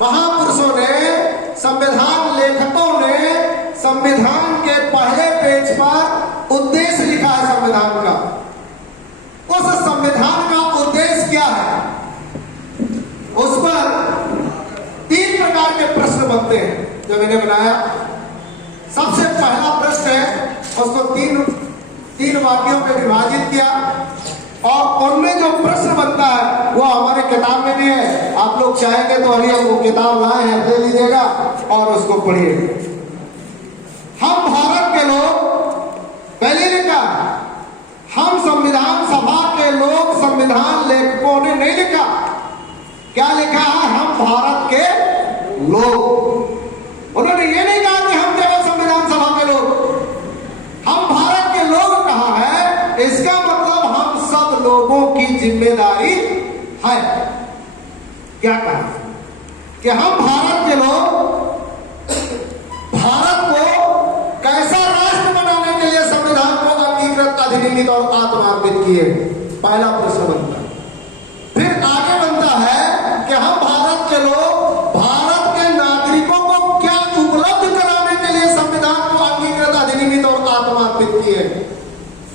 महापुरुषों ने, संविधान लेखकों ने संविधान के पहले पेज पर उद्देश्य लिखा है संविधान का। उस संविधान का उद्देश्य क्या है, उस पर 3 प्रकार के प्रश्न बनते हैं जो मैंने बनाया। सबसे पहला प्रश्न है, उसको तीन वाक्यों में विभाजित किया और उनमें जो प्रश्न बनता है वो हमारे किताब में भी है। आप लोग चाहेंगे तो अभी हम वो किताब लाए हैं, ले लीजिएगा और उसको पढ़िए। हम भारत के लोग, पहले लिखा हम संविधान सभा के लोग, संविधान लेखकों ने नहीं लिखा। क्या लिखा है? हम भारत के लोग। उन्होंने ये नहीं कहा कि हम केवल संविधान सभा के लोग, हम भारत के लोग कहा है। इसका मतलब हम सब लोगों की जिम्मेदारी है। क्या कहा कि हम भारत के लोग भारत को कैसा राष्ट्र बनाने के लिए संविधान को अंगीकृत, अधिनियमित और आत्मार्पित किए। पहला प्रश्न बनता है। फिर आगे बनता है कि हम भारत के लोग भारत के नागरिकों को क्या उपलब्ध कराने के लिए संविधान को अंगीकृत, अधिनियमित और आत्मार्पित किए।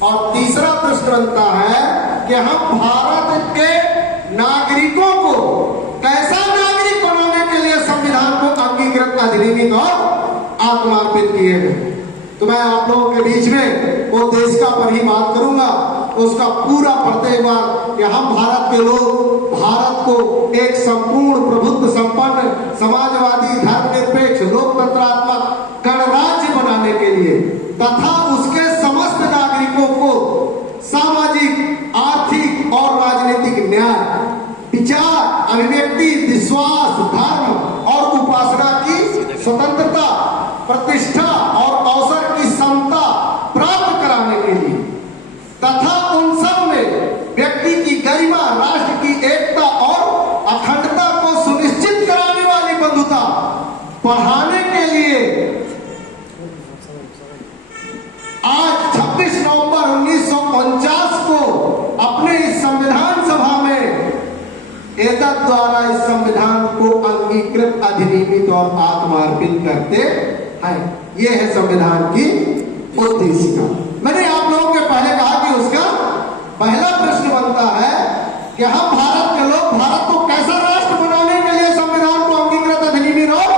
और तीसरा प्रश्न बनता है कि हम भारत के नागरिकों को कैसा नागरिक बनाने के लिए संविधान को अंगीकृत, अधिनियमित और आत्मार्पित किए हैं। तो मैं आप लोगों के बीच में वो देश का पर ही बात करूंगा, उसका पूरा पढ़ते एक बार कि हम भारत के लोग भारत को एक संपूर्ण प्रभुत्व संपन्न समाजवादी धर्मनिरपेक्ष लोकतंत्रात्मक गणराज्य बनाने के लिए तथा उसके समस्त नागरिकों को सामाजिक, आर्थिक और राजनीतिक न्याय, विचार, अभिव्यक्ति, विश्वास, धर्म और उपासना की स्वतंत्रता, प्रतिष्ठा और अवसर की समता प्राप्त कराने के लिए तथा उन सब में व्यक्ति की गरिमा, राष्ट्र की एकता और अखंडता को सुनिश्चित कराने वाली बंधुता बढ़ाने के लिए आज 26 नवंबर 1949 को अपने इस संविधान सभा में एतद द्वारा इस संविधान को अंगीकृत, अधिनियमित और आत्मार्पित करते हैं। यह है संविधान की उद्देशिका। मैंने आप लोगों के पहले कहा कि उसका पहला प्रश्न बनता है कि हम भारत के लोग भारत को कैसा राष्ट्र बनाने के लिए संविधान को अंगीकृत, अधिनियमित और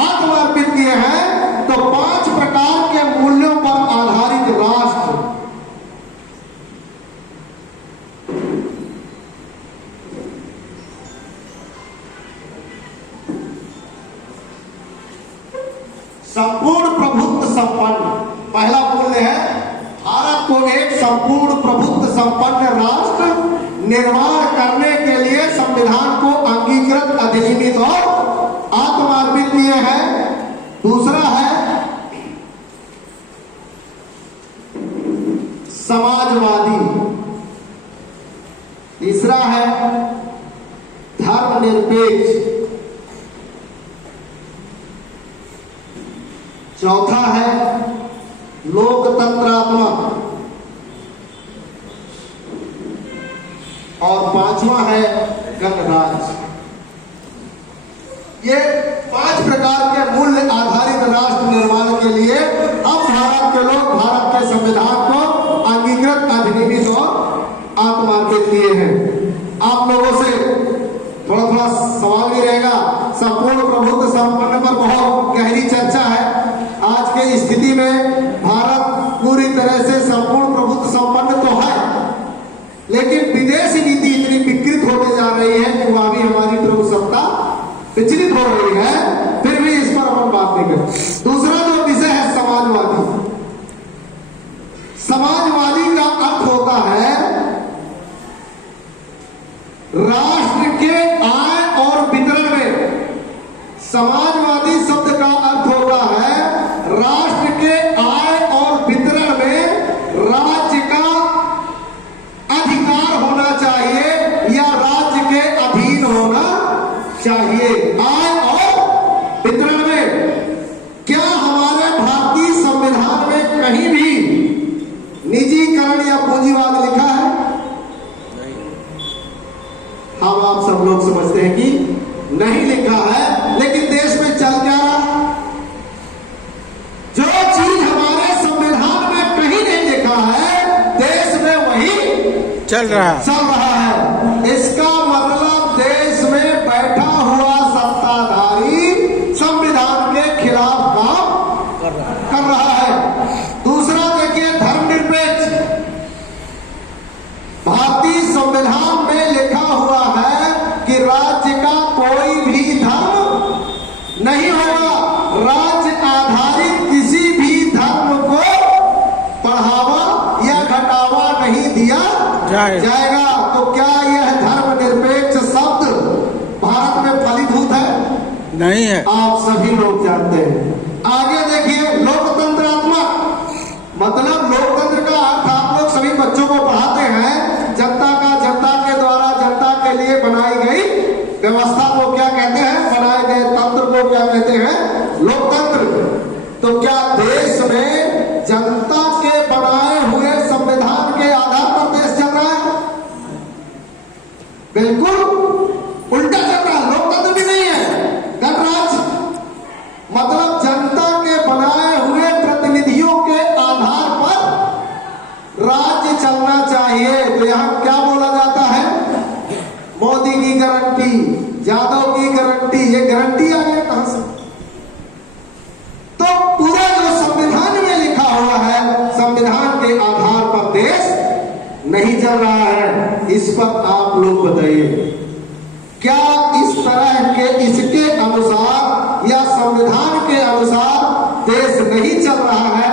आत्मार्पित किए हैं। तो 5 प्रकार के मूल्यों पर आधारित राष्ट्र, संपूर्ण प्रभुत्व संपन्न, पहला मूल्य है भारत को एक संपूर्ण प्रभुत्व संपन्न राष्ट्र निर्माण करने के लिए संविधान को अंगीकृत, अधिनियमित और आत्मार्पित किए हैं। दूसरा है समाजवादी, तीसरा है धर्मनिरपेक्ष, चौथा है लोकतंत्रात्मक और 5वां है गणराज्य। ये 5 प्रकार के मूल्य आधारित राष्ट्र निर्माण के लिए हम भारत के लोग भारत के संविधान को अंगीकृत, अधिनियमित और आत्मार्पित किए हैं। आप लोगों से थोड़ा थोड़ा सवाल भी रहेगा। संपूर्ण प्रभुत्व संपन्न पर बहुत गहरी चर्चा है। आज के स्थिति में भारत पूरी तरह से संपूर्ण प्रभुत्व संपन्न तो है, लेकिन विदेशी नीति इतनी विकृत होते जा रही है कि वह भी हमारी प्रभुसत्ता विचलित हो रही है। फिर भी इस पर अपन बात नहीं करें। दूसरा जो विषय है समाजवादी। समाजवादी का अर्थ होता है राष्ट्र के आय और वितरण में। समाजवादी शब्द का अर्थ होता है राष्ट्र के आय और वितरण में राज्य का अधिकार होना चाहिए या राज्य के अधीन होना चाहिए। आय और वितरण में क्या हमारे भारतीय संविधान में कहीं भी निजीकरण या पूंजीवाद लिखा है? हम आप सब लोग समझते हैं कि नहीं लिखा है, लेकिन देश में चल क्या रहा? जो चीज हमारे संविधान में कहीं नहीं लिखा है, देश में वही चल रहा है। इसका मतलब देश में बैठा हुआ सत्ताधारी संविधान के खिलाफ काम कर रहा है। दूसरा देखिए, धर्मनिरपेक्ष। भारतीय संविधान में लिखा हुआ है कि राज्य का कोई भी धर्म नहीं होगा, राज्य आधारित किसी भी धर्म को बढ़ावा या घटावा नहीं दिया जाएगा। तो क्या यह धर्मनिरपेक्ष शब्द भारत में फलीभूत है? नहीं है। आप सभी लोग जानते हैं। आगे देखिए, लोकतंत्रात्मक। मतलब लोकतंत्र का अर्थ आप लोग सभी बच्चों को पढ़ाते हैं, जनता के द्वारा जनता के लिए बनाई गई व्यवस्था को क्या कहते हैं? बनाए गए तंत्र को क्या कहते हैं? लोकतंत्र। तो क्या देश में जनता के बनाए हुए संविधान के आधार पर देश चल रहा है? बिल्कुल उल्टा चल रहा है। लोकतंत्र भी नहीं है, गणराज्य। मतलब जनता के बनाए हुए प्रतिनिधियों के आधार पर राज्य चलना चाहिए। तो यहां क्या बोला जाता है? मोदी की गारंटी, यादव की गारंटी। ये गारंटी आ गया कहां से? तो पूरा जो संविधान में लिखा हुआ है, संविधान के आधार पर देश नहीं चल रहा है। इस पर आप लोग बताइए, क्या इस तरह के इसके अनुसार या संविधान के अनुसार देश नहीं चल रहा है?